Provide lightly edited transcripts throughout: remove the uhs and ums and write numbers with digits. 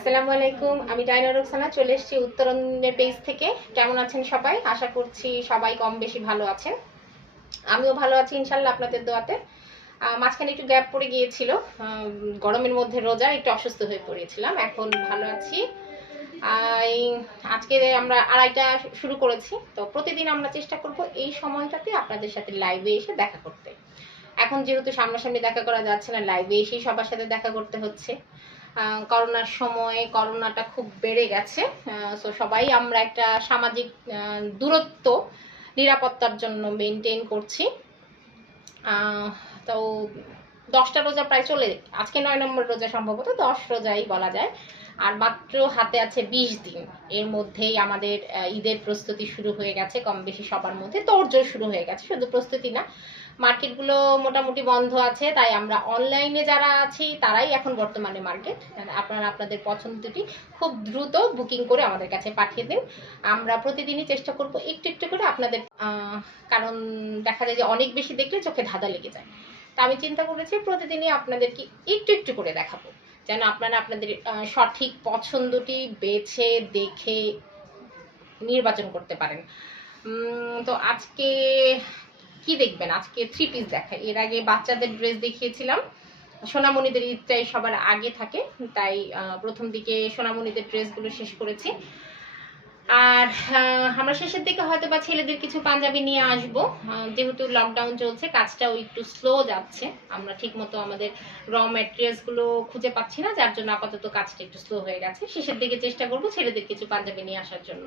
আসসালামু আলাইকুম, আমি ডায়না রোকসানা চলে এসেছি উত্তরণের পেজ থেকে। কেমন আছেন সবাই? আশা করছি সবাই কম বেশি ভালো আছেন। আমিও ভালো আছি ইনশাল্লাহ আপনাদের দোয়াতে। মাঝখানে একটু গ্যাপ পড়ে গিয়েছিল, গরমের মধ্যে রোজা একটু অসুস্থ হয়ে পড়েছিলাম। এখন ভালো আছি। আজকে আমরা আড়াইটা শুরু করেছি, তো প্রতিদিন আমরা চেষ্টা করব এই সময়টাতে আপনাদের সাথে লাইভে এসে দেখা করতে। এখন যেহেতু সামনাসামনি দেখা করা যাচ্ছে না, লাইভে এসেই সবার সাথে দেখা করতে হচ্ছে। করোনার সময় করোনাটা খুব বেড়ে গেছে, সো সবাই আমরা একটা সামাজিক দূরত্ব নিরাপত্তার জন্য মেনটেন করছি। তো 10টা রোজা প্রায় চলে, আজকে 9 নম্বর রোজা, সম্ভবত 10 রোজাই বলা যায়। আর মাত্র হাতে আছে 20 দিন। এর মধ্যেই আমাদের ঈদের প্রস্তুতি শুরু হয়ে গেছে, কম বেশি সবার মধ্যে তোড়জোড় শুরু হয়ে গেছে। শুধু প্রস্তুতি না, মার্কেটগুলো মোটামুটি বন্ধ আছে, তাই আমরা অনলাইনে যারা আছি তারাই এখন বর্তমানে মার্কেট। আপনারা আপনাদের পছন্দটি খুব দ্রুত বুকিং করে আমাদের কাছে পাঠিয়ে দিন। আমরা প্রতিদিনই চেষ্টা করব একটু একটু করে আপনাদের, কারণ দেখা যায় যে অনেক বেশি দেখলে চোখে ধাঁধা লেগে যায়। তা আমি চিন্তা করেছি প্রতিদিনই আপনাদেরকে একটু একটু করে দেখাবো, যেন আপনারা আপনাদের সঠিক পছন্দটি বেছে দেখে নির্বাচন করতে পারেন। তো আজকে কি দেখবেন? আজকে 3 পিস দেখাই। এর আগে বাচ্চাদের ড্রেস দেখিয়েছিলাম। সোনামণিদের ঈদটাই সবার আগে থাকে, তাই প্রথম দিকে সোনামণিদের ড্রেসগুলো শেষ করেছি। আর আমরা শেষের দিকে হয়তো বা ছেলেদের কিছু পাঞ্জাবি নিয়ে আসব। যেহেতু লকডাউন চলছে, কাজটাও একটু স্লো যাচ্ছে, আমরা ঠিকমতো আমাদের র ম্যাটেরিয়ালসগুলো খুঁজে পাচ্ছি না, যার জন্য আপাতত কাজটা একটু স্লো হয়ে গেছে। শেষের দিকে চেষ্টা করব ছেলেদের কিছু পাঞ্জাবি নিয়ে আসার জন্য।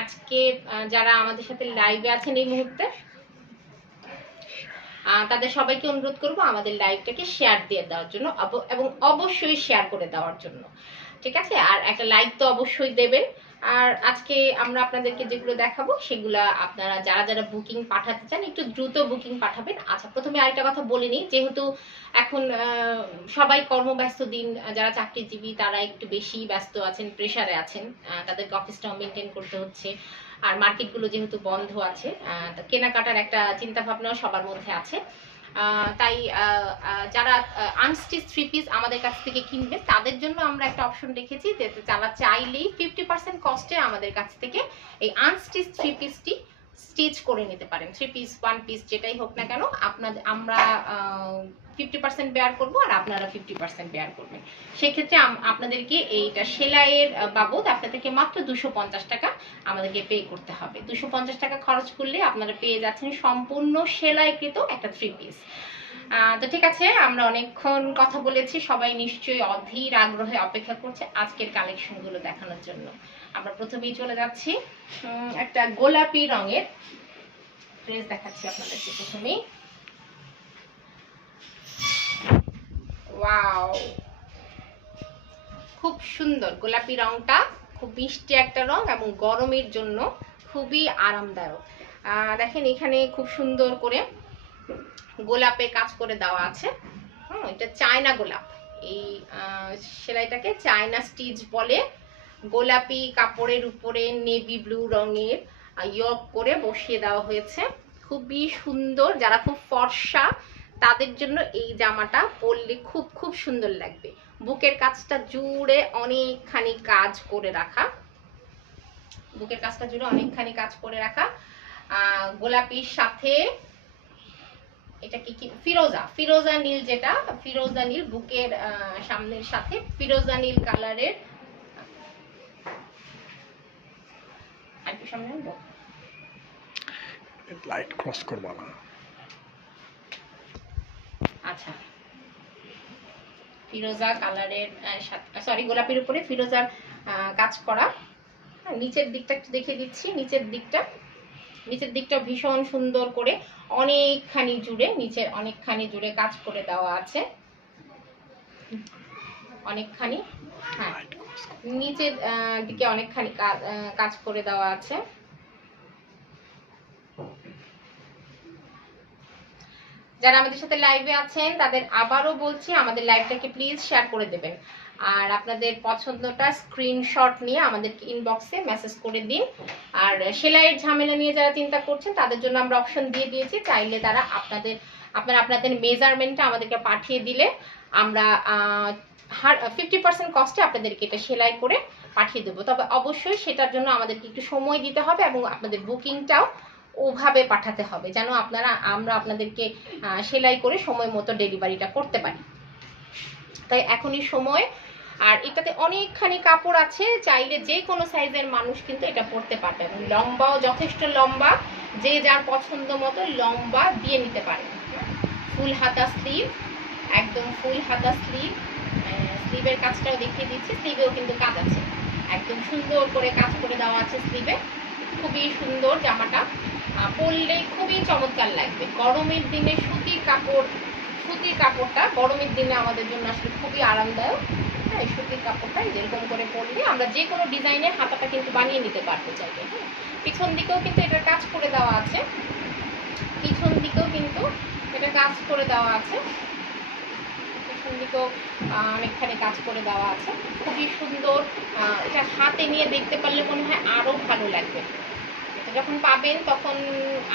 আজকে যারা আমাদের সাথে লাইভে আছেন এই মুহূর্তে, তাদের সবাইকে অনুরোধ করব আমাদের লাইভটাকে শেয়ার দিয়ে দেওয়ার জন্য, এবং অবশ্যই শেয়ার করে দেওয়ার জন্য, ঠিক আছে? আর একটা লাইক তো অবশ্যই দেবেন। আর আজকে আমরা আপনাদেরকে যেগুলো দেখাবো সেগুলা আপনারা যারা যারা বুকিং পাঠাতে চান একটু দ্রুত বুকিং পাঠাবেন। আচ্ছা, প্রথমে আরেকটা কথা বলে নিই, যেহেতু এখন সবাই কর্মব্যস্ত দিন, যারা চাকরিজীবী তারা একটু বেশি ব্যস্ত আছেন, প্রেশারে আছেন, তাদেরকে অফিসটাও মেনটেন করতে হচ্ছে। আর মার্কেটগুলো যেহেতু বন্ধ আছে, কেনাকাটার একটা চিন্তা ভাবনাও সবার মধ্যে আছে। তাই যারা আনস্টিচ 3 পিস আমাদের কাছ থেকে কিনবে তাদের জন্য আমরা একটা অপশন রেখেছি, যে যারা চাইলেই 50% কস্টে আমাদের কাছ থেকে এই আনস্টিচ 3 পিসটি স্টিচ করে নিতে পারেন। 3 পিস 1 পিস যেটাই হোক না কেন, আমরা 50% বেয়ার করব আর আপনারা 50% বেয়ার করবেন। সেক্ষেত্রে আপনাদেরকে এইটা সেলাইয়ের বাবদ আপনাদেরকে মাত্র 250 টাকা আমাদেরকে পে করতে হবে। 250 টাকা খরচ করলে আপনারা পেয়ে যাচ্ছেন সম্পূর্ণ সেলাইকৃত একটা 3 পিস। তো ঠিক আছে, আমরা অনেকক্ষণ কথা বলেছি, সবাই নিশ্চয়ই অধীর আগ্রহে অপেক্ষা করছে আজকের কালেকশনগুলো দেখানোর জন্য। আমরা প্রথমেই চলে যাচ্ছি একটা গোলাপি রঙের ড্রেস দেখাচ্ছি আপনাদেরকে প্রথমেই। ওয়াও, খুব সুন্দর গোলাপি রংটা, খুব মিষ্টি একটা রং এবং গরমের জন্য খুবই আরামদায়ক। দেখেন এখানে খুব সুন্দর করে গোলাপের কাজ করে দেওয়া আছে। এটা চায়না গোলাপ, এই সেলাইটাকে চায়না স্টিচ বলে। গোলাপি কাপড়ের উপরে নেভি ব্লু রঙের ইয়ক করে বসিয়ে দেওয়া হয়েছে, খুবই সুন্দর। যারা খুব ফর্সা তাদের জন্য এই জামাটা পরলে খুব খুব সুন্দর লাগবে। বুকের কাজটা জুড়ে অনেকখানি কাজ করে রাখা, বুকের কাজটা জুড়ে অনেকখানি কাজ করে রাখা। গোলাপির সাথে এটা কি ফিরোজা নীল, যেটা ফিরোজা নীল বুকের সামনের সাথে ফিরোজা নীল কালারের। একটু সামনে আনবো, লাইট ক্রস করবা না। আচ্ছা, ফিরোজা কালারের সরি, গোলাপির উপরে ফিরোজার কাজ করা। নিচের দিকটা একটু দেখে দিচ্ছি। নিচের দিকটা ভীষণ সুন্দর করে অনেকখানি জুড়ে, নিচের অনেকখানি জুড়ে কাজ করে দেওয়া আছে, অনেকখানি। হ্যাঁ, নিচের দিকে অনেকখানি কাজ করে দেওয়া আছে। যারা আমাদের সাথে লাইভে আছেন তাদের আবারও বলছি আমাদের লাইভটাকে প্লিজ শেয়ার করে দেবেন। আর আপনাদের পছন্দটা স্ক্রিনশট নিয়ে আমাদেরকে ইনবক্সে মেসেজ করে দিন। আর সেলাইয়ের ঝামেলা নিয়ে যারা চিন্তা করছেন তাদের জন্য আমরা অপশন দিয়ে দিয়েছি, চাইলে তারা আপনারা আপনাদের মেজারমেন্টটা আমাদেরকে পাঠিয়ে দিলে আমরা 50% কস্টে আপনাদেরকে এটা সেলাই করে পাঠিয়ে দেবো। তবে অবশ্যই সেটার জন্য আমাদেরকে একটু সময় দিতে হবে এবং আপনাদের বুকিংটাও ওভাবে পাঠাতে হবে যেন আমরা আপনাদেরকে সেলাই করে সময় মতো ডেলিভারিটা করতে পারি। তাই এখনই সময়। আর এটাতে অনেকখানি কাপড় আছে, চাইলে যে কোনো সাইজের মানুষ কিন্তু এটা পরতে পারবে এবং লম্বাও যথেষ্ট লম্বা, যে যার পছন্দ মতো লম্বা দিয়ে নিতে পারে। ফুল হাতা স্লিভ, একদম ফুল হাতা স্লিভ। স্লিভের কাজটাও দেখিয়ে দিচ্ছি, স্লিভেও কিন্তু কাজ আছে, একদম সুন্দর করে কাজ করে দেওয়া আছে স্লিভে। খুবই সুন্দর জামাটা, পরলে খুবই চমৎকার লাগবে। গরমের দিনে সুতির কাপড়টা গরমের দিনে আমাদের জন্য আসলে খুবই আরামদায়ক। হ্যাঁ, সুতির কাপড়টা যেরকম করে পরলে আমরা যে কোনো ডিজাইনের হাতাটা কিন্তু বানিয়ে নিতে পারতে চাইবে। হ্যাঁ, পিছন দিকেও কিন্তু এটার কাজ করে দেওয়া আছে, পিছন দিকেও কিন্তু এটা কাজ করে দেওয়া আছে, পিছন দিকেও অনেকখানি কাজ করে দেওয়া আছে, খুবই সুন্দর। এটা হাতে নিয়ে দেখতে পারলে মনে হয় আরো ভালো লাগবে, যখন পাবেন তখন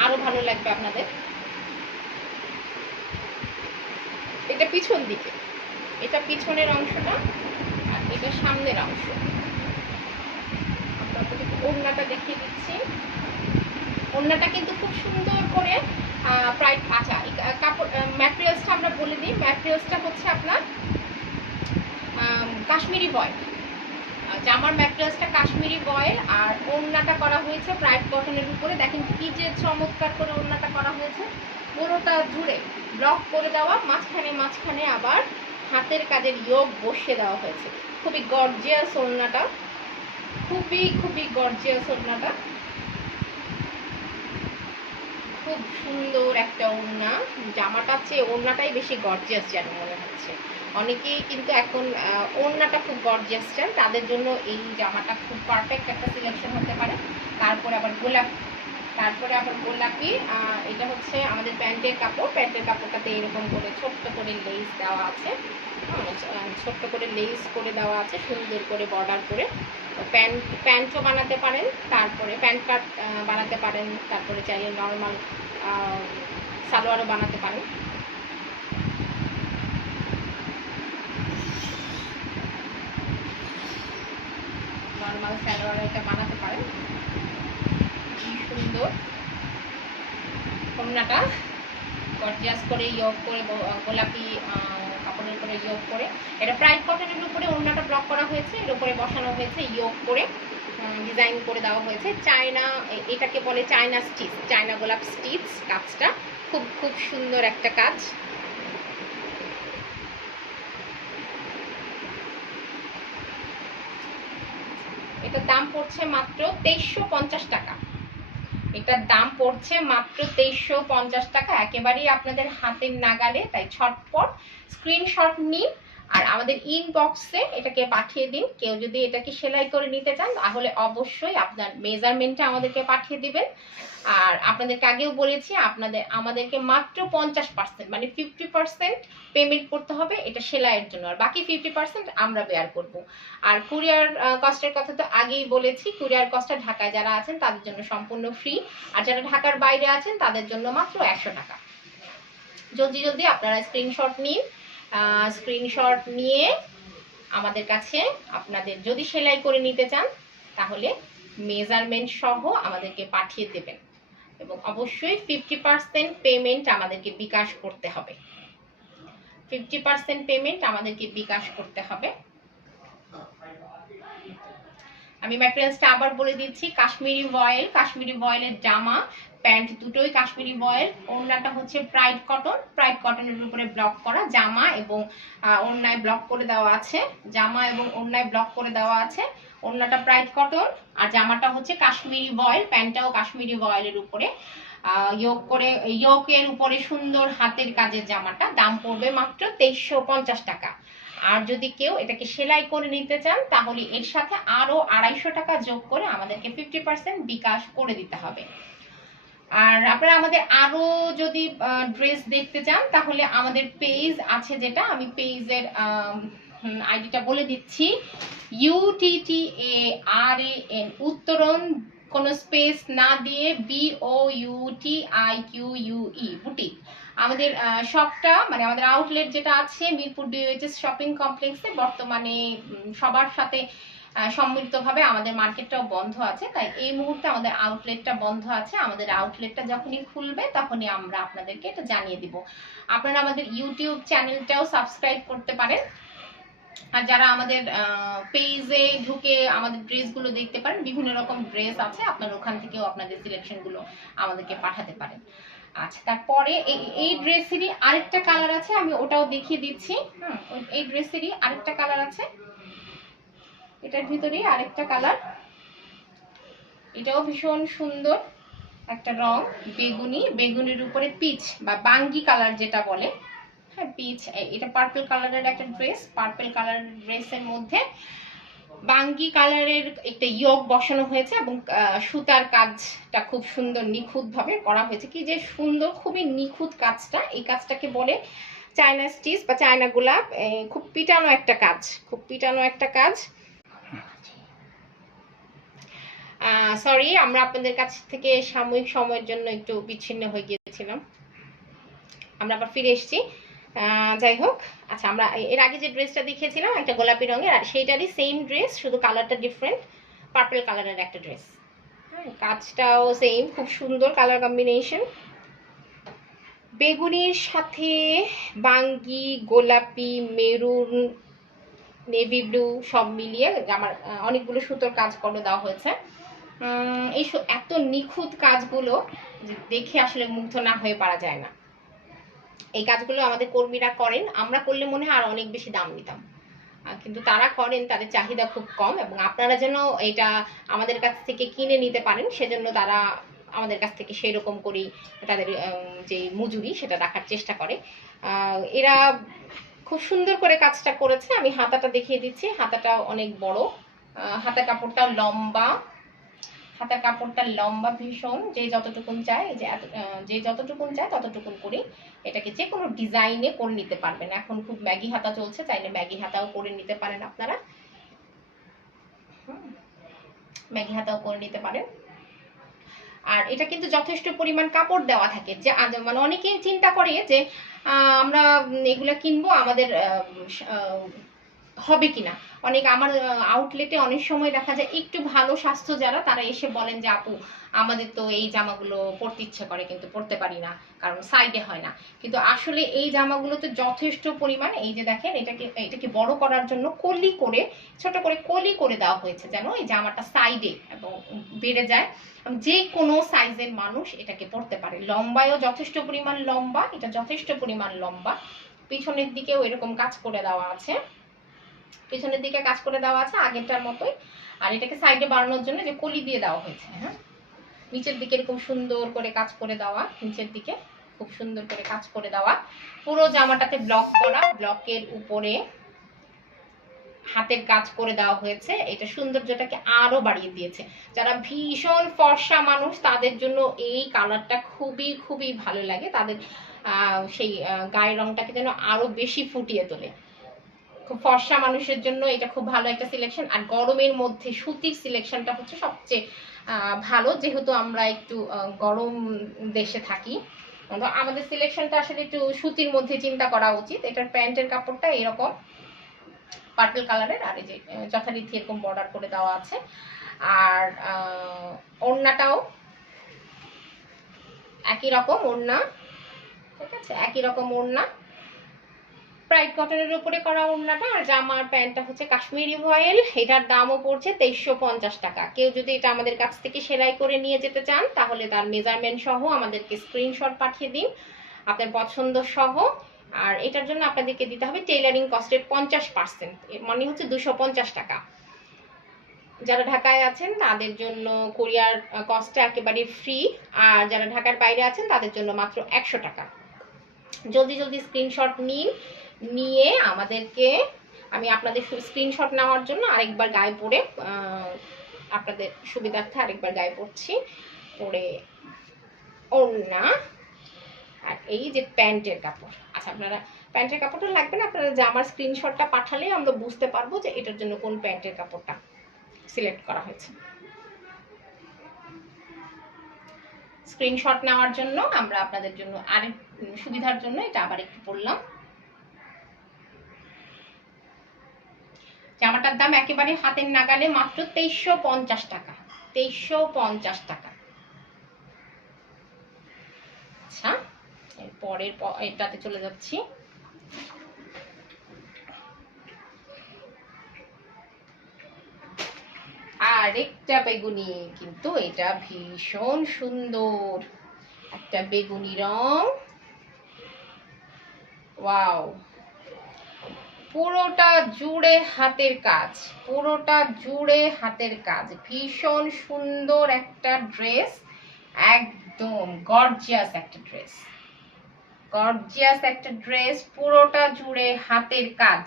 আরো ভালো লাগবে আপনাদের। এটা পিছন দিকে, এটা পিছনের অংশটা আর এটা সামনের অংশ। আপনাদের ওড়নাটা দেখিয়ে দিচ্ছি, ওড়নাটা কিন্তু খুব সুন্দর করে প্রায় আচ্ছা কাপড় ম্যাটেরিয়ালসটা আমরা বলে দিই। ম্যাটেরিয়ালসটা হচ্ছে আপনার কাশ্মীরি ভয়েল, জামার ম্যাটেরিয়ালসটা কাশ্মীরি ভয়েল আর ওড়নাটা করা হয়েছে ব্রাইট কটনের উপরে। দেখেন কি যে চমৎকার করে ওড়নাটা করা হয়েছে, পুরোটা জুড়ে ব্লক করে দেওয়া, মাঝখানে আবার হাতের কাজের ইয়োগ বসিয়ে দেওয়া হয়েছে। খুবই গর্জিয়াস ওড়নাটা, খুবই গর্জিয়াস ওড়নাটা, খুব সুন্দর একটা ওড়না। জামাটার চেয়ে ওড়নাটাই বেশি গর্জিয়াস যেন মনে হচ্ছে। অনেকেই কিন্তু এখন ওড়নাটা খুব গর্জিয়াস চান, তাদের জন্য এই জামাটা খুব পারফেক্ট একটা সিলেকশন হতে পারে। তারপরে আবার গোলাপি, এটা হচ্ছে আমাদের প্যান্টের কাপড়। প্যান্টের কাপড়টাতে এরকম করে ছোট্ট করে লেস দেওয়া আছে, ছোট্ট করে লেস করে দেওয়া আছে, সুন্দর করে বর্ডার করে। প্যান্টও বানাতে পারেন, তারপরে প্যান্ট কাট বানাতে পারেন, তারপরে চাইলে নর্মাল সালোয়ারও বানাতে পারেন। নর্মাল সালোয়ার এটা বানাতে পারেন। কি সুন্দর ওড়নাটা, গর্জিয়াস করে ইয়োগ করে গোলাপি কাপড়ের উপরে ইয়োগ করে, এটা প্রাইড কটনের উপরে ওড়নাটা ব্লক করা হয়েছে, এর উপরে বসানো হয়েছে ইয়োগ করে ডিজাইন করে দেওয়া হয়েছে। চায়না, এটাকে বলে চায়না স্টিচ, চায়না গোলাপ স্টিচ। কাজটা খুব সুন্দর একটা কাজ। এটার দাম পড়ছে মাত্র 2350 টাকা। এটার দাম পড়ছে মাত্র 2350 টাকা, একেবারেই আপনাদের হাতের নাগালে। তাই ছটপট স্ক্রিনশট নিন আর আমাদের ইনবক্সে এটাকে পাঠিয়ে দিন। কেউ যদি এটাকে সেলাই করে নিতে চান তাহলে অবশ্যই আপনার মেজারমেন্টটা আমাদেরকে পাঠিয়ে দিবেন। আর আপনাদেরকে আগেও বলেছি আমাদেরকে মাত্র 50% মানে 50% পেমেন্ট করতে হবে এটা সেলাইয়ের জন্য, আর বাকি 50% আমরা বেয়ার করব। আর কুরিয়ার কস্টের কথা তো আগেই বলেছি, কুরিয়ার কস্টটা ঢাকায় যারা আছেন তাদের জন্য সম্পূর্ণ ফ্রি, আর যারা ঢাকার বাইরে আছেন তাদের জন্য মাত্র 100 টাকা। জলদি আপনারা স্ক্রিনশট নিন, স্ক্রিনশট নিয়ে আমাদের কাছে আপনাদের যদি সেলাই করে নিতে চান তাহলে মেজারমেন্ট সহ আমাদেরকে পাঠিয়ে দেবেন এবং অবশ্যই 50% পেমেন্ট আমাদেরকে বিকাশ করতে হবে। 50% পেমেন্ট আমাদেরকে বিকাশ করতে হবে। আমি ম্যাটেরিয়ালসটা আবার বলে দিচ্ছি, কাশ্মীরি ভয়েলের জামা প্যান্ট দুটোই কাশ্মীরি ভয়েল। ওড়নাটা হচ্ছে প্রাইড কটনের উপরে ব্লক করা, জামা এবং ওড়নায় ব্লক করে দেওয়া আছে, জামা এবং ওড়নায় ব্লক করে দেওয়া আছে। ওড়নাটা প্রাইড কটন আর জামাটা হচ্ছে কাশ্মীরি ভয়েল, প্যান্টটাও কাশ্মীরি ভয়েলের উপরে ইয়োকের উপরে সুন্দর হাতের কাজের জামাটা। দাম পড়বে মাত্র 2350 টাকা। আর যদি কেউ এটাকে সেলাই করে নিতে চান তাহলে এর সাথে আরো 250 টাকা যোগ করে আমাদেরকে 50% বিকাশ করে দিতে হবে। আর আপনারা আমাদের আরো যদি ড্রেস দেখতে চান তাহলে আমাদের পেজ আছে, যেটা আমি পেজের আইডিটা বলে দিচ্ছি, UTTARAN উত্তরণ, কোনো স্পেস না দিয়ে BOUTIQUE বুটিক। আমাদের শপটা মানে আমাদের আউটলেট যেটা আছে মিরপুর ডিওএইচএস শপিং কমপ্লেক্সে বর্তমানে সবার সাথে সম্মিলিতভাবে আমাদের মার্কেটটাও বন্ধ আছে, তাই এই মুহূর্তে আমাদের আউটলেটটা বন্ধ আছে। আমাদের আউটলেটটা যখনই খুলবে তখনই আমরা আপনাদেরকে এটা জানিয়ে দিব। আপনারা আমাদের ইউটিউব চ্যানেলটাও সাবস্ক্রাইব করতে পারেন, আর যারা আমাদের পেজে ঢুকে আমাদের ড্রেসগুলো দেখতে পারেন, বিভিন্ন রকম ড্রেস আছে, আপনারা ওখান থেকেও আপনাদের সিলেকশনগুলো আমাদেরকে পাঠাতে পারেন। আচ্ছা, তারপরে এই ড্রেসেরই আরেকটা কালার আছে, আমি ওটাও দেখিয়ে দিচ্ছি। এই ড্রেসেরই আরেকটা কালার আছে, এটার ভিতরেই আরেকটা কালার, এটাও ভীষণ সুন্দর একটা রং, বেগুনি, বেগুনির উপরে পিচ বা বাঙ্গি কালার যেটা বলে, হ্যাঁ পিচ। এটা পার্পল কালারের একটা ড্রেস, পার্পল কালারের ড্রেসের মধ্যে বাঙ্গি কালারের একটা ইয়োগ বসানো হয়েছে এবং সুতার কাজটা খুব সুন্দর নিখুঁত ভাবে করা হয়েছে। কি যে সুন্দর, খুবই নিখুঁত কাজটা। এই কাজটাকে বলে চায়না স্টিচ বা চায়না গোলাপ। খুব পিটানো একটা কাজ, খুব পিটানো একটা কাজ। সরি, আমরা আপনাদের কাছ থেকে সাময়িক সময়ের জন্য একটু বিচ্ছিন্ন হয়ে গিয়েছিলাম, আমরা আবার ফিরে এসেছি। যাই হোক, আচ্ছা আমরা এর আগে যে ড্রেসটা দেখিয়েছিলাম একটা গোলাপি রঙের, আর সেইটারই সেম ড্রেস, শুধু কালারটা ডিফারেন্ট, পার্পল কালারের একটা ড্রেস। হ্যাঁ, কাজটাও সেম, খুব সুন্দর কালার কম্বিনেশন। বেগুনির সাথে বাঙ্গি, গোলাপি, মেরুন, নেভি ব্লু সব মিলিয়ে আমার অনেকগুলো সুতোর কাজ করে দেওয়া হয়েছে। এই এত নিখুঁত কাজগুলো দেখে আসলে মুগ্ধ না হয়ে পারা যায় না। এই কাজগুলো আমাদের কর্মীরা করেন, আমরা করলে মনে হয় আর অনেক বেশি দাম নিতাম, কিন্তু তারা করেন, তাদের চাহিদা খুব কম, এবং আপনারা যেন এটা আমাদের কাছ থেকে কিনে নিতে পারেন সেজন্য তারা আমাদের কাছ থেকে সেই রকম করেই তাদের যে মজুরি সেটা রাখার চেষ্টা করে। এরা খুব সুন্দর করে কাজটা করেছে। আমি হাতাটা দেখিয়ে দিচ্ছি, হাতাটা অনেক বড়, হাতা কাপড়টাও লম্বা, হাতার কাপড়টা লম্বা ভীষণ, যে যতটুকুন চায়, যে যতটুকুন চায় ততটুকুন করে এটাকে যে কোনো ডিজাইনে করে নিতে পারবেন। এখন খুব ম্যাগি হাতা চলছে, চাইলে ম্যাগি হাতাও করে নিতে পারেন আপনারা, ম্যাগি হাতাও করে নিতে পারেন। আর এটা কিন্তু যথেষ্ট পরিমাণ কাপড় দেওয়া থাকে, যে মানে অনেকেই চিন্তা করে যে আমরা এগুলা কিনবো, আমাদের হবে কিনা। অনেক আমার আউটলেটে অনেক সময় দেখা যায় একটু ভালো স্বাস্থ্য যারা, তারা এসে বলেন যে আপু আমাদের তো এই জামাগুলো পরতে ইচ্ছে করে কিন্তু পরতে পারি না, কারণ সাইডে হয় না। কিন্তু আসলে এই জামাগুলোতে যথেষ্ট পরিমাণ, এই যে দেখেন এটাকে বড় করার জন্য কলি করে, ছোট করে কলি করে দেওয়া হয়েছে যেন এই জামাটা সাইডে এবং বেড়ে যায়, যে কোনো সাইজের মানুষ এটাকে পরতে পারে। লম্বায়ও যথেষ্ট পরিমাণ লম্বা, এটা যথেষ্ট পরিমাণ লম্বা। পিছনের দিকেও এরকম কাজ করে দেওয়া আছে, পিছনের দিকে কাজ করে দেওয়া আছে আগেরটার মতোই। আর এটাকে সাইডে বাড়ানোর জন্য যে কলি দিয়ে দেওয়া হয়েছে, হ্যাঁ নিচের দিকে এরকম সুন্দর করে কাজ করে দেওয়া, নিচের দিকে খুব সুন্দর করে কাজ করে দেওয়া, পুরো জামাটাতে ব্লক করা, ব্লকের উপরে হাতের কাজ করে দেওয়া হয়েছে। এটা সৌন্দর্যটাকে আরো বাড়িয়ে দিয়েছে। যারা ভীষণ ফর্সা মানুষ তাদের জন্য এই কালারটা খুবই খুবই ভালো লাগে, তাদের সেই গায়ের রংটাকে যেন আরো বেশি ফুটিয়ে তোলে। খুব ফর্সা মানুষের জন্য এটা খুব ভালো একটা সিলেকশন। আর গরমের মধ্যে সুতির সিলেকশনটা হচ্ছে সবচেয়ে ভালো, যেহেতু আমরা একটু গরম দেশে থাকি, তো আমাদের সিলেকশনটা আসলে একটু সুতির মধ্যে চিন্তা করা উচিত। এটার প্যান্টের কাপড়টা এরকম পার্পল কালারের, আর এই যে যথারীতি এরকম বর্ডার করে দেওয়া আছে। আর ওড়নাটাও একই রকম ওড়না, ঠিক আছে, একই রকম ওড়না, প্রাইড কটনের উপরে করা ওড়নাটা। আর জামার প্যান্টটা হচ্ছে কাশ্মীরি ভয়েল, এটার দামও পড়ছে 2350 টাকা। কেউ যদি এটা আমাদের কাছ থেকে সেলাই করে নিয়ে যেতে চান তাহলে তার মেজারমেন্ট সহ আমাদেরকে স্ক্রিনশট পাঠিয়ে দিন, আপনার পছন্দ সহ। আর এটার জন্য আপনাদেরকে দিতে হবে টেইলারিং কস্টের 50%, মানে হচ্ছে 250 টাকা। যারা ঢাকায় আছেন তাদের জন্য কোরিয়ার কস্টটা একেবারে ফ্রি, আর যারা ঢাকার বাইরে আছেন তাদের জন্য মাত্র 100 টাকা। জলদি জলদি স্ক্রিনশট নিন, নিয়ে আমাদেরকে, আমি আপনাদের স্ক্রিনশট নেওয়ার জন্য আরেকবার গায়ে পড়ে আপনাদের সুবিধার্থে আরেকবার গায়ে পড়ছি, পরে ওড়না আর এই যে প্যান্টের কাপড়। আচ্ছা, আপনারা প্যান্টের কাপড়টা লাগবে না, আপনারা জামার স্ক্রিনশটটা পাঠালেই আমরা বুঝতে পারবো যে এটার জন্য কোন প্যান্টের কাপড়টা সিলেক্ট করা হয়েছে। স্ক্রিনশট নেওয়ার জন্য আমরা আপনাদের জন্য আরেক সুবিধার জন্য এটা আবার একটু বললাম। জামাটার দাম একেবারে হাতের নাগালে, মাত্র 2350 টাকা, 2350 টাকা। আচ্ছা, এরপরের এটাতে চলে যাচ্ছি। আরেকটা বেগুনি, কিন্তু এটা ভীষণ সুন্দর একটা বেগুনি রং। ওয়াও, পুরোটা জুড়ে হাতের কাজ, পুরোটা জুড়ে হাতের কাজ, ভীষণ সুন্দর একটা ড্রেস, একদম গর্জিয়াস একটা ড্রেস, গর্জিয়াস একটা ড্রেস, পুরোটা জুড়ে হাতের কাজ।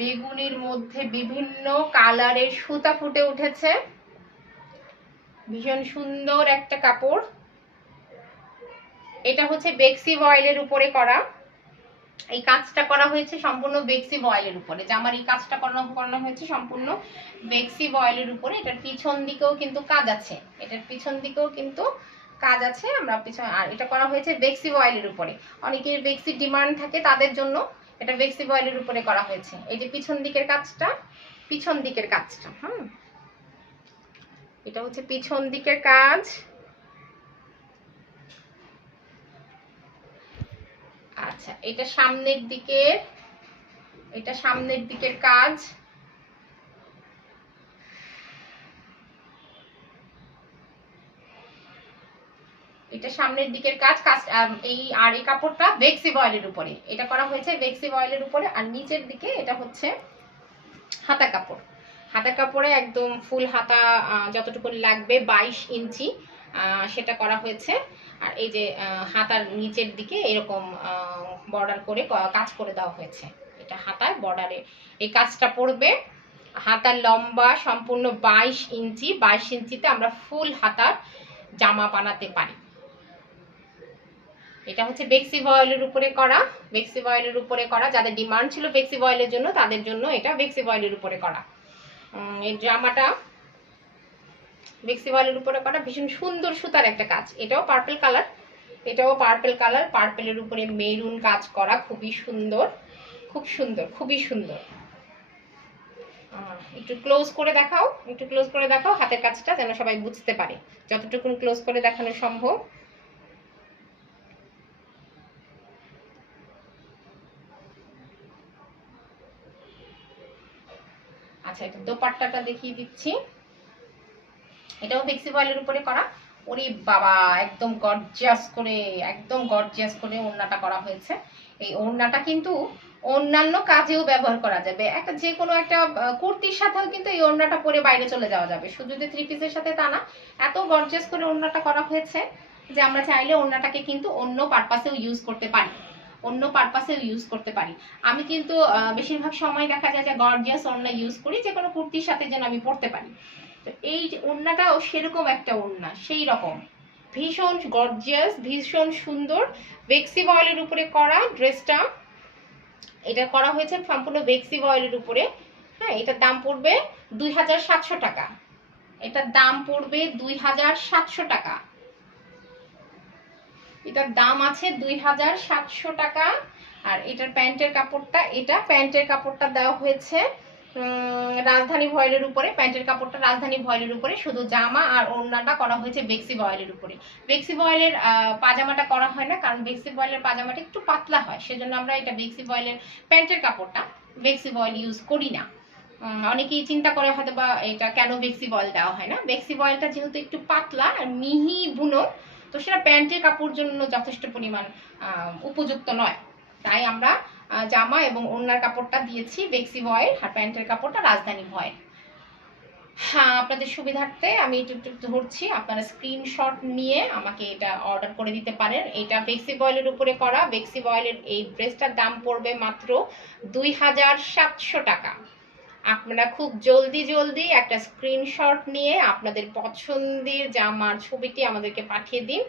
বেগুনির মধ্যে বিভিন্ন কালারের সুতা ফুটে উঠেছে, ভীষণ সুন্দর একটা কাপড়। এটা হচ্ছে বেক্সি ভয়েলের উপরে করা, এই কাজটা করা হয়েছে সম্পূর্ণ বেক্সি ভয়েলের উপরে। জামার এই কাজটা করানো হয়েছে সম্পূর্ণ বেক্সি ভয়েলের উপরে। এটার পিছন দিকেও কিন্তু কাজ আছে, এটার পিছন দিকেও কিন্তু কাজ আছে। আমরা পিছন, আর এটা করা হয়েছে বেক্সি ভয়েলের উপরে। অনেকের বেক্সি ডিমান্ড থাকে, তাদের জন্য এটা বেক্সি ভয়েলের উপরে করা হয়েছে। এই যে পিছন দিকের কাজটা, পিছন দিকের কাজটা, এটা হচ্ছে পিছন দিকের কাজ। আচ্ছা, এটা সামনের দিকে, এটা সামনের দিকের কাজ। এটা সামনের দিকের কাজ। এই আর এই কাপড়টা বেক্সি ভয়েলের উপরে এটা করা হয়েছে, বেক্সি ভয়েলের উপরে। আর নিচের দিকে এটা হচ্ছে হাতা কাপড়, হাতা কাপড়ে একদম ফুল হাতা যতটুকু লাগবে 22 ইঞ্চি সেটা করা হয়েছে। আর এই যে হাতার নিচের দিকে এরকম বর্ডার করে কাজ করে দেওয়া হয়েছে। এটা হাতার বর্ডারে এই কাজটা পড়বে। হাতার লম্বা সম্পূর্ণ 22 ইঞ্চি, 22 ইঞ্চিতে আমরা ফুল হাতার জামা বানাতে পারি। এটা হচ্ছে বেক্সি ভয়েলের উপরে করা, বেক্সি ভয়েলের উপরে করা। যাদের ডিমান্ড ছিল বেক্সি ভয়েলের জন্য, তাদের জন্য এটা বেক্সি ভয়েলের উপরে করা। এই জামাটা বেক্সি ভয়েলের উপরে করা, ভীষণ সুন্দর সুতার একটা কাজ। এটাও পার্পল কালার, এটাও পার্পল কালার, পার্পলের উপরে মেরুন কাজ করা, খুবই সুন্দর, খুব সুন্দর, খুবই সুন্দর। একটু ক্লোজ করে দেখাও, একটু ক্লোজ করে দেখাও হাতের কাজটা, যেন সবাই বুঝতে পারে, যতটুকু ক্লোজ করে দেখানো সম্ভব। আচ্ছা, এটা দোপাট্টাটা দেখিয়ে দিচ্ছি। এটাও বেক্সি ভয়েলের উপরে করা। ওরে বাবা, একদম গর্জিয়াস করে, একদম গর্জিয়াস করে ওড়নাটা করা হয়েছে। এই ওড়নাটা কিন্তু অন্যান্য কাজেও ব্যবহার করা যাবে, একটা যে কোনো একটা কুর্তির সাথেও কিন্তু এই ওড়নাটা পরে বাইরে চলে যাওয়া যাবে, শুধু যে থ্রি পিসের সাথে তা না। এত গর্জিয়াস করে ওড়নাটা করা হয়েছে যে আমরা চাইলে ওড়নাটাকে কিন্তু অন্য পারপাসেও ইউজ করতে পারি, অন্য পারপাসেও ইউজ করতে পারি। আমি কিন্তু বেশিরভাগ সময় দেখা যায় যে গর্জিয়াস ওড়না ইউজ করি, যে কোনো কুর্তির সাথে যেন আমি পরতে পারি। তো এই যে ওড়নাটাও সেরকম একটা ওড়না, সেই রকম ভীষণ গর্জিয়াস, ভীষণ সুন্দর বেক্সি ভয়েলের উপরে করা ড্রেসটা। এটা করা হয়েছে সম্পূর্ণ বেক্সি ভয়েলের উপরে। হ্যাঁ, এটার দাম পড়বে 2700 টাকা, এটার দাম পড়বে 2700 টাকা, এটার দাম আছে 2700 টাকা। আর এটার প্যান্টের কাপড়টা, এটা প্যান্টের কাপড়টা দেওয়া হয়েছে রাজধানী ভয়েলের উপরে, প্যান্টের কাপড়টা রাজধানী ভয়েলের উপরে, শুধু জামা আর ওড়নাটা করা হয়েছে বেক্সি ভয়েলের উপরে। বেক্সি ভয়েলের পাজামাটা করা হয় না, কারণ বেক্সি ভয়েলের পাজামাটা একটু পাতলা হয়, সেজন্য আমরা এটা বেক্সি ভয়েলের প্যান্টের কাপড়টা বেক্সি ভয়েল ইউজ করি না। অনেকেই চিন্তা করে হয়তো বা এটা কেন বেক্সি ভয়েল দেওয়া হয় না। বেক্সি ভয়েলটা যেহেতু একটু পাতলা আর মিহি বুনো, তো সেটা প্যান্টের কাপড় জন্য যথেষ্ট পরিমাণ উপযুক্ত নয়, তাই আমরা জামা এবং ওড়নার কাপড়টা দিয়েছি বেক্সি ভয়েল, আর প্যান্টের কাপড়টা রাজধানী ভয়েল। হ্যাঁ, আপনাদের সুবিধার্থে আমি একটু ধরছি, আপনারা স্ক্রিনশট নিয়ে আমাকে এটা অর্ডার করে দিতে পারেন। এটা বেক্সি ভয়েলের উপরে করা, বেক্সি ভয়েলের এই ড্রেসটার দাম পড়বে মাত্র 2700 টাকা। আপনারা খুব জলদি জলদি একটা স্ক্রিনশট নিয়ে আপনাদের পছন্দের জামার ছবিটি আমাদেরকে পাঠিয়ে দিন।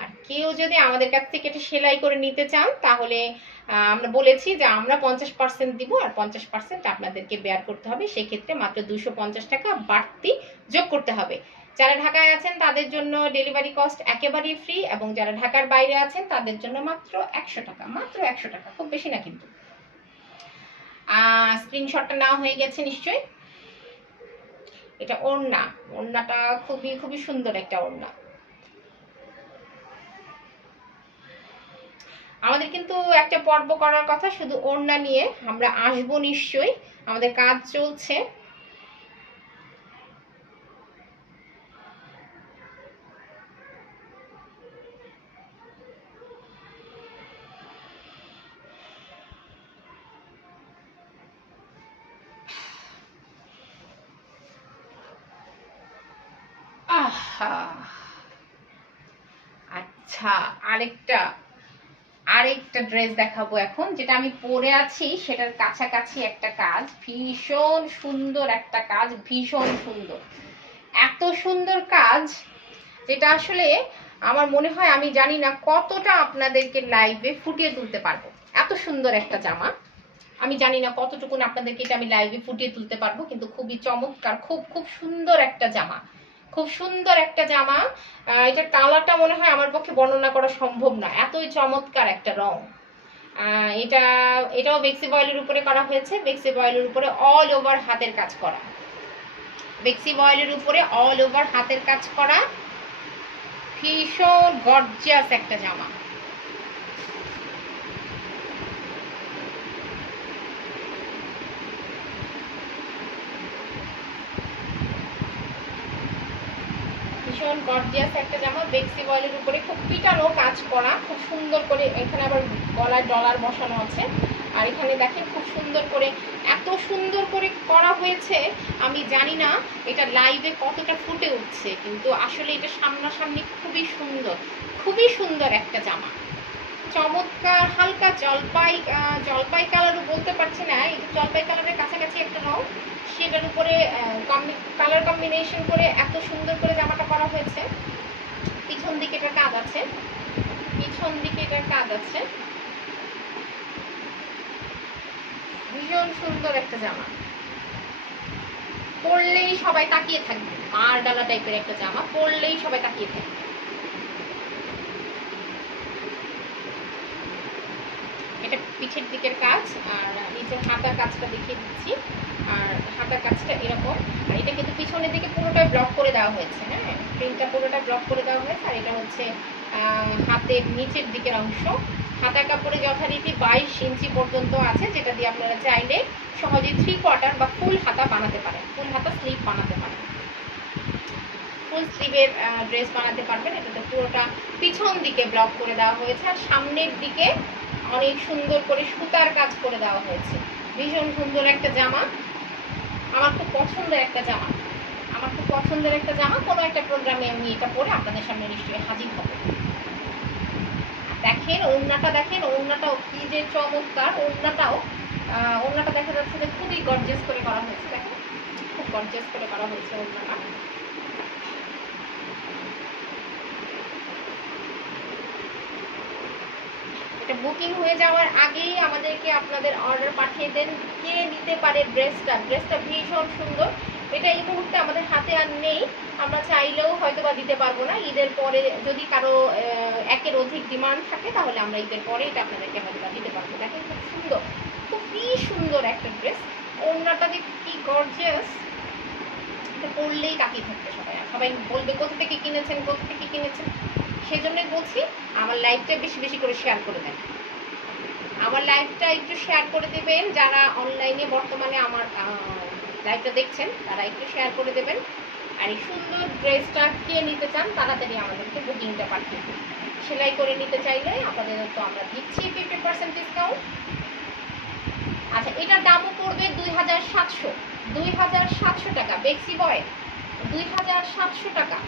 আর কেউ যদি আমাদের কাছ থেকে এটা সেলাই করে নিতে চান, তাহলে আমরা বলেছি যে আমরা 50% দিব, আর 50% আপনাদেরকে বেয়ার করতে হবে। সেক্ষেত্রে মাত্র 250 টাকা বাড়তি যোগ করতে হবে। যারা ঢাকায় আছেন তাদের জন্য ডেলিভারি কস্ট একেবারেই ফ্রি, এবং যারা ঢাকার বাইরে আছেন তাদের জন্য মাত্র 100 টাকা, মাত্র 100 টাকা, খুব বেশি না কিন্তু। স্ক্রিনশটটা নেওয়া হয়ে গেছে নিশ্চয়ই। এটা ওড়না, ওড়নাটা খুবই খুবই সুন্দর একটা ওড়না। আমাদের কিন্তু একটা পর্ব করার কথা শুধু ওড়না নিয়ে, আমরা আসবো নিশ্চয়ই, আমাদের কাজ চলছে। আচ্ছা, আরেকটা ড্রেস দেখাবো এখন, যেটা আমি পরে আছি সেটার কাছাকাছি একটা কাজ, ভীষণ সুন্দর একটা কাজ, ভীষণ সুন্দর, এত সুন্দর কাজ যেটা আসলে আমার মনে হয় আমি জানি না কতটা আপনাদেরকে লাইভে ফুটিয়ে তুলতে পারবো। এত সুন্দর একটা জামা, আমি জানি না কতটুকু আপনাদেরকে এটা আমি লাইভে ফুটিয়ে তুলতে পারবো, কিন্তু খুবই চমৎকার, খুব খুব সুন্দর একটা জামা, খুব সুন্দর একটা জামা। এটার কালারটা মনে হয় আমার পক্ষে বর্ণনা করা সম্ভব না, এতই চমৎকার একটা রং। এটাও বেক্সি বয়েলের উপরে করা হয়েছে, বেক্সি বয়েলের উপরে অল ওভার হাতের কাজ করা, বেক্সি বয়েলের উপরে অল ওভার হাতের কাজ করা, ভীষণ গর্জিয়াস একটা জামা। ভীষণ গর্জিয়াস একটা জামা, বেক্সি বয়েলের উপরে খুব পিটানো কাজ করা, খুব সুন্দর করে, এখানে আবার গলায় ডলার বসানো আছে, আর এখানে দেখেন খুব সুন্দর করে, এত সুন্দর করে করা হয়েছে, আমি জানি না এটা লাইভে কতটা ফুটে উঠছে, কিন্তু আসলে এটা সামনাসামনি খুবই সুন্দর, খুবই সুন্দর একটা জামা, চমৎকার। হালকা জলপাই কালারও বলতে পারছি না, এই জলপাই কালারের কাছাকাছি একটা রং, সেটার উপরে কালার কম্বিনেশন করে এত সুন্দর করে জামাটা করা হয়েছে। পিছন দিকে এটার কাজ আছে, পিছন দিকে এটার কাজ আছে, ভীষণ সুন্দর একটা জামা, পরলেই সবাই তাকিয়ে থাকবে, মার ডালা টাইপের একটা জামা, পরলেই সবাই তাকিয়ে থাকবে। এটা পিছের দিকের কাজ, আর নিচের হাতার কাজটা দেখিয়ে দিচ্ছি, আর হাতার কাজটা এরকম, আর এটা কিন্তু পিছনের দিকে পুরোটাই ব্লক করে দেওয়া হয়েছে, হ্যাঁ প্রিন্টটা পুরোটা ব্লক করে দেওয়া হয়েছে, আর এটা হচ্ছে হাতের নিচের দিকের অংশ। হাতার কাপড়ে যথারীতি 22 ইঞ্চি পর্যন্ত আছে, যেটা দিয়ে আপনারা চাইলে সহজেই 3/4 বা ফুল হাতা বানাতে পারেন, ফুল হাতা স্লিভ বানাতে পারেন, ফুল স্লিভের ড্রেস বানাতে পারবেন। এটাতে পুরোটা পিছন দিকে ব্লক করে দেওয়া হয়েছে, আর সামনের দিকে অনেক সুন্দর করে সুতার কাজ করে দেওয়া হয়েছে, ভীষণ সুন্দর একটা জামা, আমার খুব পছন্দের একটা জামা, আমার খুব পছন্দের একটা জামা। কোনো একটা প্রোগ্রামে আমি এটা পরে আপনাদের সামনে নিশ্চয়ই হাজির হব। দেখেন ওড়নাটা, দেখেন ওড়নাটাও কি যে চমৎকার, ওড়নাটা দেখা যাচ্ছে যে খুবই গর্জিয়াস করে করা হয়েছে, দেখেন খুব গর্জিয়াস করে করা হয়েছে ওড়নাটা। এটা বুকিং হয়ে যাওয়ার আগেই আমাদেরকে আপনাদের অর্ডার পাঠিয়ে দেন, কে নিতে পারে ড্রেসটা, ড্রেসটা ভীষণ সুন্দর। এটা এই মুহূর্তে আমাদের হাতে আর নেই, আমরা চাইলেও হয়তো বা দিতে পারবো না, ঈদের পরে যদি কারো একের অধিক ডিমান্ড থাকে তাহলে আমরা ঈদের পরে এটা আপনাদেরকে হয়তো বা দিতে পারবো। দেখেন খুব সুন্দর, খুবই সুন্দর একটা ড্রেস, ওড়নাটা যে কি গর্জিয়াস, এটা পরলেই তাকিয়ে থাকবে সবাই, আর সবাই বলবে কোথা থেকে কিনেছেন, কোথা থেকে কিনেছেন। সেজন্যই বলছি আমার লাইভটা বেশি বেশি করে শেয়ার করে দেন, আমার লাইভটা একটু শেয়ার করে দেবেন, যারা অনলাইনে বর্তমানে আমার লাইভটা দেখছেন তারা একটু শেয়ার করে দেবেন। আর এই সুন্দর ড্রেসটা কে নিতে চান তাড়াতাড়ি আমাদেরকে বুকিংটা পাঠিয়ে দিন। সেলাই করে নিতে চাইলে আপনাদের তো আমরা দিচ্ছি 50% ডিসকাউন্ট। আচ্ছা, এটার দামও পড়বে 2700, 2700 টাকা, বেক্সি বয়েল 2700 টাকা।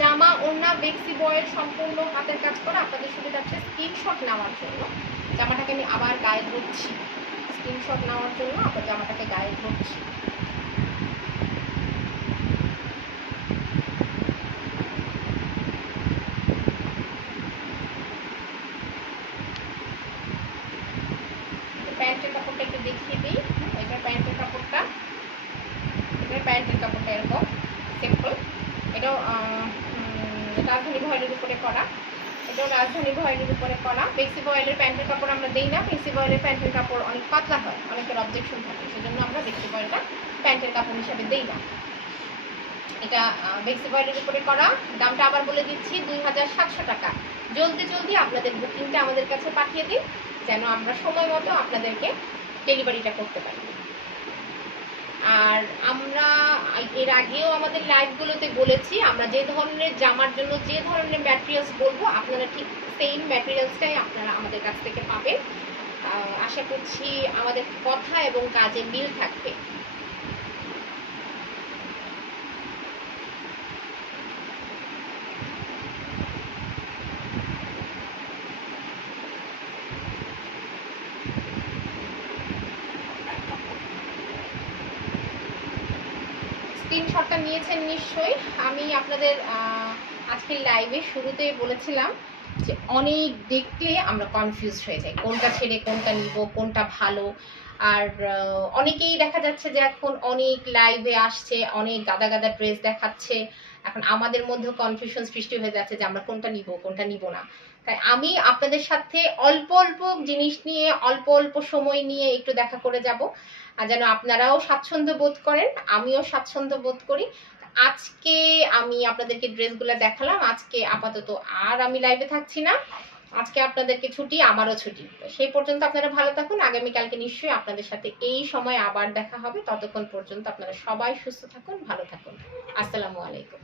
জামা ওড়না বেক্সি বয়েল সম্পূর্ণ হাতের কাজ করা। আপনাদের সুবিধার্থে স্ক্রিনশট নেওয়ার জন্য জামাটাকে আমি আবার গায়ে ধরছি, স্ক্রিনশট নেওয়ার জন্য আবার জামাটাকে গায়ে ধরছি। প্যান্টের কাপড়টা একটু দেখিয়ে দিই, এটার প্যান্টের কাপড়টা, এটার প্যান্টের কাপড়টা এরকম সিম্পল, এটাও রাজধানী ভয়েলের উপরে করা, এটাও রাজধানী ভয়েলের উপরে করা। পেক্সি ভয়েলের প্যান্টের কাপড় আমরা দিই না, পেক্সি ভয়েলের প্যান্টের কাপড় অনেক পাতলা হয়, অনেকের অবজেকশন থাকে, সেজন্য আমরা পেক্সি ভয়েলটা প্যান্টের কাপড় হিসাবে দিই না। এটা পেক্সি ভয়েলের উপরে করা, দামটা আবার বলে দিচ্ছি 2700 টাকা। জলদি জলদি আপনাদের বুকিংটা আমাদের কাছে পাঠিয়ে দিন, যেন আমরা সময় মতো আপনাদেরকে ডেলিভারিটা করতে পারি। আর আমরা এর আগেও আমাদের লাইভগুলোতে বলেছি, আমরা যে ধরনের জামার জন্য যে ধরনের ম্যাটেরিয়ালস বলবো আপনারা ঠিক সেম ম্যাটেরিয়ালসটাই আপনারা আমাদের কাছ থেকে পাবেন। আশা করছি আমাদের কথা এবং কাজে মিল থাকবে। স্ক্রিনশটটা নিয়েছেন নিশ্চয়ই। আমি আপনাদের আজকের লাইভে শুরুতেই বলেছিলাম যে অনেক দেখলে আমরা কনফিউজ হয়ে যাই, কোনটা ছেড়ে কোনটা নিব, কোনটা ভালো। আর অনেকেই দেখা যাচ্ছে যে এখন অনেক লাইভে আসছে, অনেক গাদা গাদা ড্রেস দেখাচ্ছে, এখন আমাদের মধ্যেও কনফিউশন সৃষ্টি হয়ে যাচ্ছে যে আমরা কোনটা নিব কোনটা নিব না। তাই আমি আপনাদের সাথে অল্প অল্প জিনিস নিয়ে অল্প অল্প সময় নিয়ে একটু দেখা করে যাব, আর যেন আপনারাও স্বাচ্ছন্দ্য বোধ করেন, আমিও স্বাচ্ছন্দ্য বোধ করি। আজকে আমি আপনাদেরকে ড্রেসগুলো দেখালাম, আজকে আপাতত আর আমি লাইভে থাকছি না, আজকে আপনাদেরকে ছুটি, আমারও ছুটি। সেই পর্যন্ত আপনারা ভালো থাকুন, আগামীকালকে নিশ্চয়ই আপনাদের সাথে এই সময় আবার দেখা হবে। ততক্ষণ পর্যন্ত আপনারা সবাই সুস্থ থাকুন, ভালো থাকুন। আসসালামু আলাইকুম।